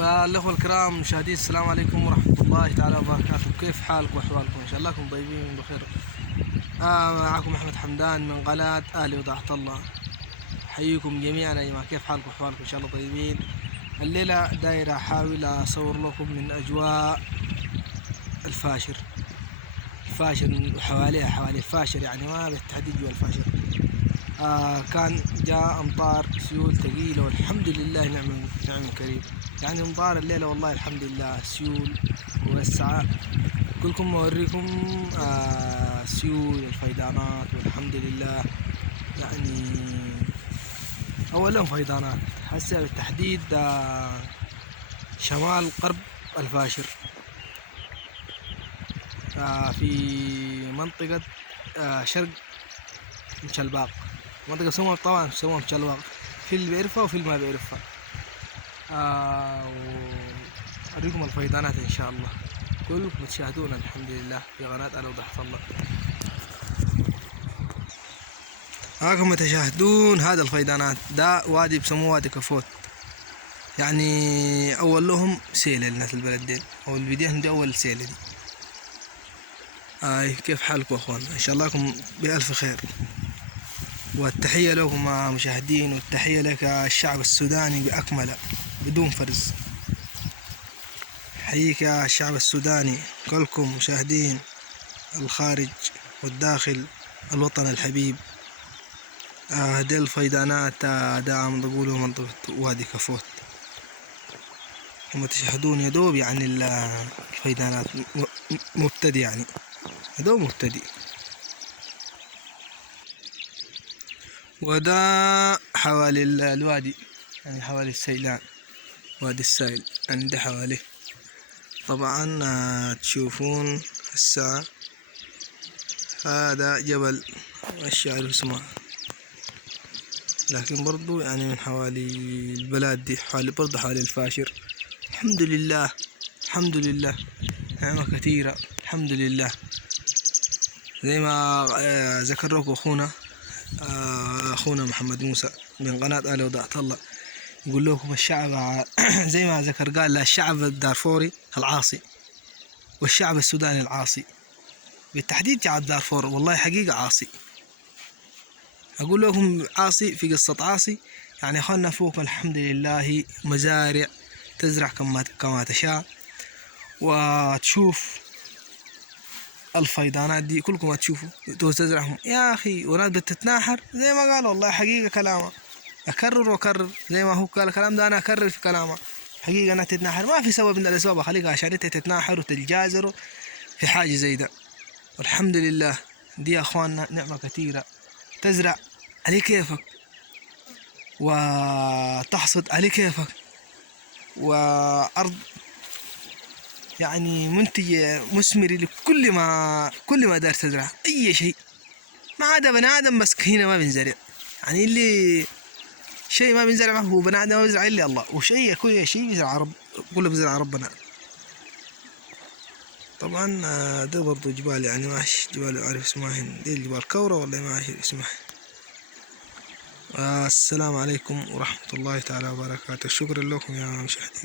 الأخوة الكرام مشاهدين، السلام عليكم ورحمة الله تعالى وبركاته. كيف حالكم وأحوالكم؟ إن شاء الله كم طيبين بخير. معكم أحمد حمدان من قناة آل وضاحة الله. حييكم جميعا يا جماعة، كيف حالكم وأحوالكم؟ إن شاء الله طيبين. الليلة داير أحاول أصور لكم من أجواء الفاشر وحواليها، حوالي الفاشر يعني ما بالتحديد جوا الفاشر. كان جاء أمطار سيول ثقيلة والحمد لله نعم كريم. يعني أمطار الليلة والله الحمد لله، سيول وسعة. كلكم أوريكم سيول الفيضانات والحمد لله. يعني أولا فيضانات هسه بالتحديد شمال غرب الفاشر، في منطقة شرق مشلباق. منطقة سموها طبعا سموها مشلباق، في اللي بيعرفها وفي اللي ما بيعرفها. أوريكم الفيضانات إن شاء الله. كلكم تشاهدون الحمد لله في قناة آل وضاحة الله. هاكم تشاهدون هذا الفيضانات، ده وادي بسموه وادي كفوت. يعني أول لهم سيلة للناس البلدين، أو البداية دي أول سيلة دي. كيف حالكم أخوان؟ إن شاء الله لكم بألف خير، والتحية لكم مشاهدين، والتحية لك الشعب السوداني بأكمله بدون فرز. حييك يا الشعب السوداني كلكم مشاهدين الخارج والداخل الوطن الحبيب. دي الفيضانات عم نقولوا منطقة وادي كفوت. هم تشاهدون يدوب يعني الفيضانات مبتدئ، يعني يدوب مبتدئ. وده حوالي الوادي، يعني حوالي السيلان، وادي السائل يعني ده حواليه. طبعا تشوفون الساعة هذا جبل الشعر اسمه، لكن برضو يعني من حوالي البلاد دي، برضو حوالي الفاشر. الحمد لله الحمد لله، نعمة كثيرة الحمد لله. زي ما ذكر لكم أخونا محمد موسى من قناة آل وضاحة الله، يقول لكم الشعب زي ما ذكر قال الشعب الدارفوري العاصي والشعب السوداني العاصي، بالتحديد شعب دارفور والله حقيقة عاصي. أقول لكم عاصي في قصة عاصي، يعني أخواننا فوق الحمد لله مزارع تزرع كما تشاء، وتشوف الفيضانات دي كلكم تشوفوا تزرعهم يا أخي، وناس بتتناحر زي ما قال والله حقيقة كلامه. أكرر وأكرر زي ما هو قال الكلام ده، أنا أكرر في كلامه. حقيقة أنا تتناحر ما في سبب من الأسباب أخليك عشان أنت تتناحر وتتجازر في حاجة زي ده. والحمد لله دي يا أخواننا نعمة كثيرة. تزرع على كيفك وتحصد على كيفك، وأرض يعني منتجة مثمرة لكل ما دار تزرع أي شيء، ما عدا بني آدم بس هنا ما بنزرع. يعني اللي شيء ما بنزرع ما هو بني آدم ما بيزرع إلا الله، وشيء كل شيء بيزرع كله بيزرع ربنا. طبعا ده برضو جبال، يعني ماشي جبال أعرف اسمها، دي الجبال كورة ولا ما أعرف اسمها. السلام عليكم ورحمة الله تعالى وبركاته. شكرا لكم يا مشاهدين.